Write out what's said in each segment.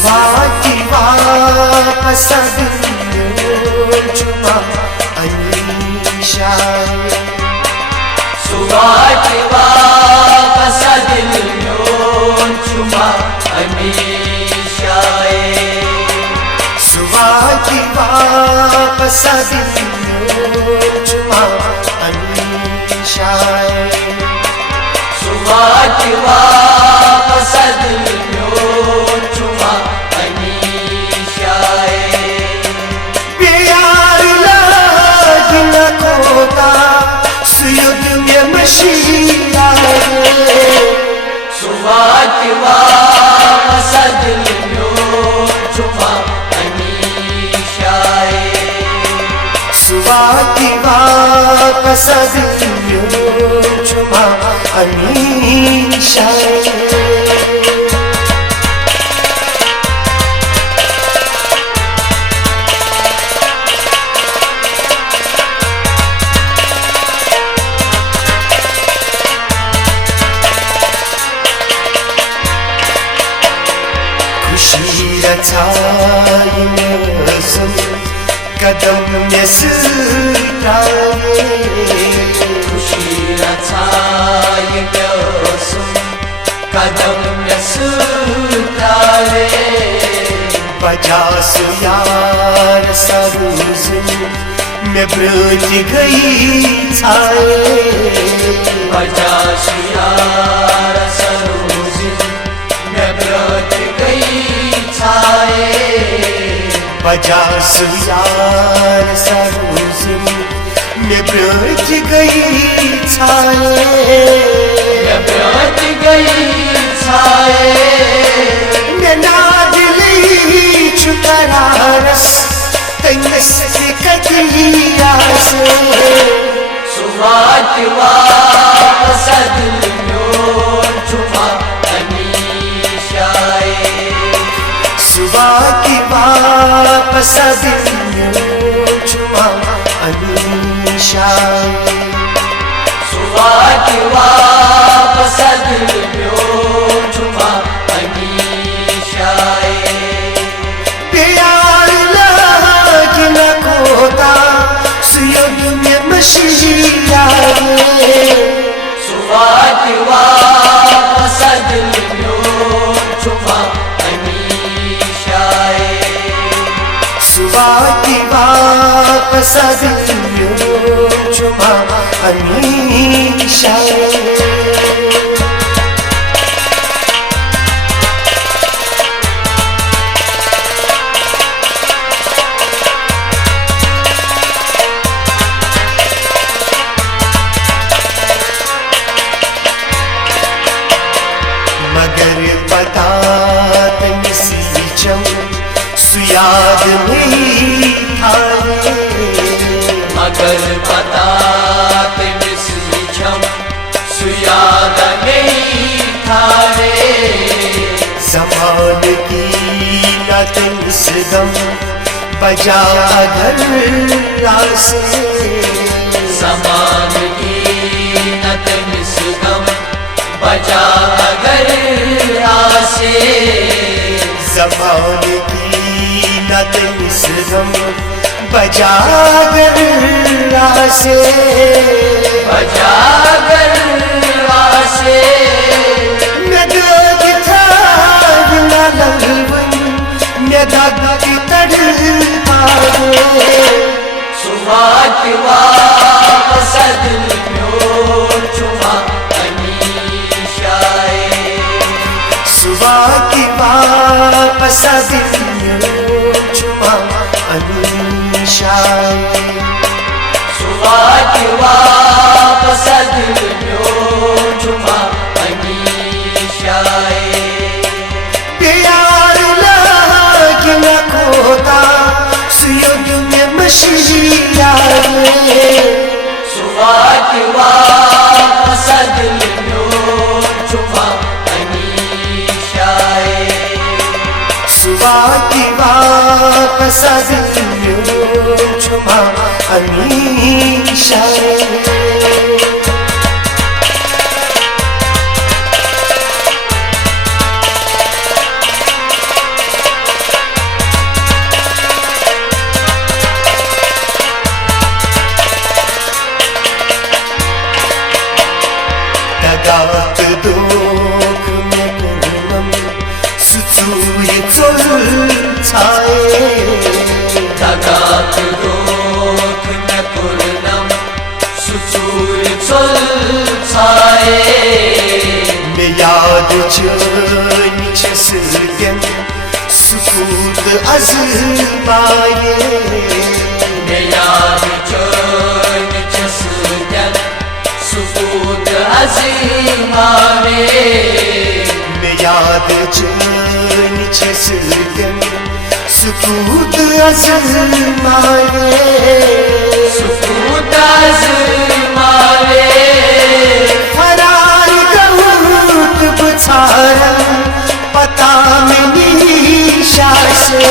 सुवाती वापसदिन चुमा अनीशाए सुवाती वापसदिन चुमा अनीशाए सुवाती वापसदिन चुमा अनीशाए सुवाती वापसदिन चुमा अनीशाए प्यार लागी न खोता सुयुग में मशीराए सुवाती वापसदिन चुमा अनीशाए सुवाती वापसदिन चुमा अनीशाए रचाई सुन कदम में सुताए खुशी रचाई सुन कदम में सुताए बजा सुयार सरूज में ब्रज गई छाए बजा सुयार सरूज में ब्रज गई छाए बजा सुयार सरूज में ब्रज गई छाए में ब्रज गई छाए नाद ली चुकरारस तंगस कदिया से सुवाती वापसदिन चुमा अनीशाए सुवाती वापसदिन चुमा अनीशाए सुवाती वापसदिन चुमा अनीशाए प्यार लागी न खोता सुयुग में मशीराए सुवाती वापसदिन चुमा अनीशाए सुवाती वापसदिन चुमा अनीशाए मगर पतात निसीचम सुयाद नहीं थारे मगर पतात निसीचम सुयाद नहीं थारे ज़मान की नतन सदम बजा घर रासे ज़मान की नतन सदम बजा घर रासे ज़मान की नतन सदम बजा घर रासे बजा घर रासे नदद था न लंगवन नदद की तड़पाए सुवाती वापसदिन चुमा अनीशाए सुवाती वापसदिन चुमा अनीशाए सुवाती वापसदिन चुमा अनीशाए प्यार लागी न खोता सुयुग में मशीराए सुवाती वापसदिन चुमा अनीशाए सुवाती वापसदिन चुमा अनीशाए में याद चोनी छसगन सुकूत अज़माए में याद चोनी छसगन सुकूत अज़माए में याद चोनी छसगन सुकूत अज़माए सुकूत अज़माए फरार गऊत बुछारा पता में निशा से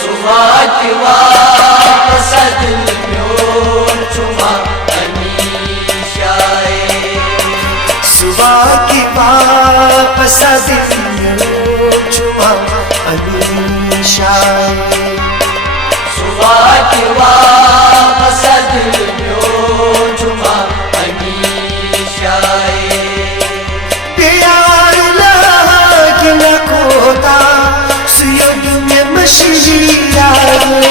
सुवात वापस दिल म्यों चुमा अनीशाए सुवात वापस दिल म्यों चुमा अनीशाए सुवात वापस दिल म्यों चुमा अनीशाए प्यार लागे न खोता सुयोग में मशीराए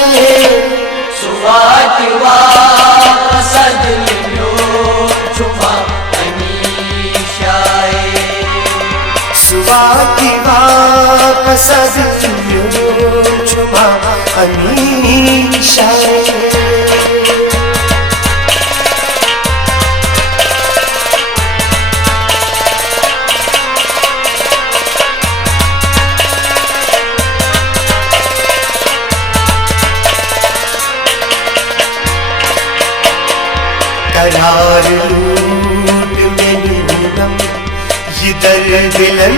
सुवात वापस दिल म्यों चुमा अनीशाए सुवात वापस दिल म्यों चुमा अनीशाए करार लूट में नूनम ये दर्द दिलन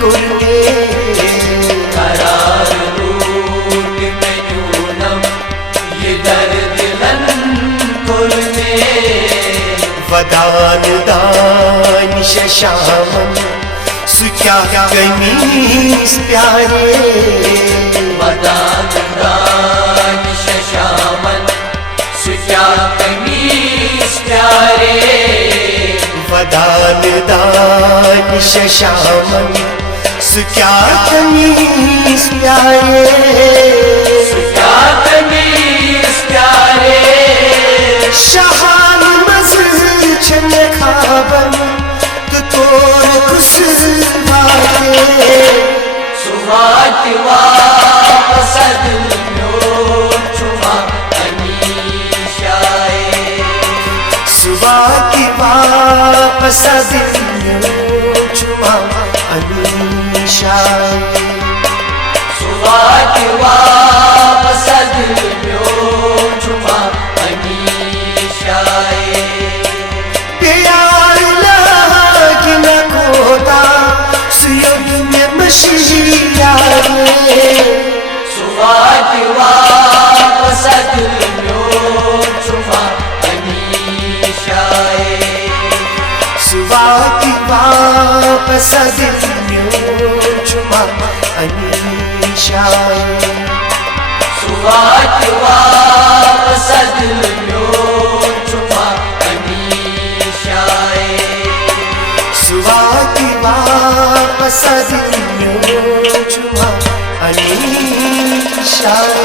कुर्ने करार रूट में यूनम ये दर्द दिलन कुर्ने वदान दानिश शामन सुक्या कमीज प्यारे वदान दानिश शामन सुक्या कमीज प्यारे वदान दानिश शामन सुक्या कमीज प्यारे सुक्या कमीज प्यारे शहान मज़र छन खाबन तो तोर खुशवारे सुवात वापस दिल म्यों चुमा अनीशाए सुवात वापस दिल म्यों चुमा अनीशाए सुवात वापस दिल म्यों चुमा अनीशाए प्यार लागे न खोता सुयोग में मशीराए सुवात वापस दिल म्यों चुमा अनीशाए सुवात वापस दिल म्यों चुमा अनीशाए सुवात वापस दिल म्यों चुमा अनीशाए सुवात वापस दिल म्यों चुमा अनीशाए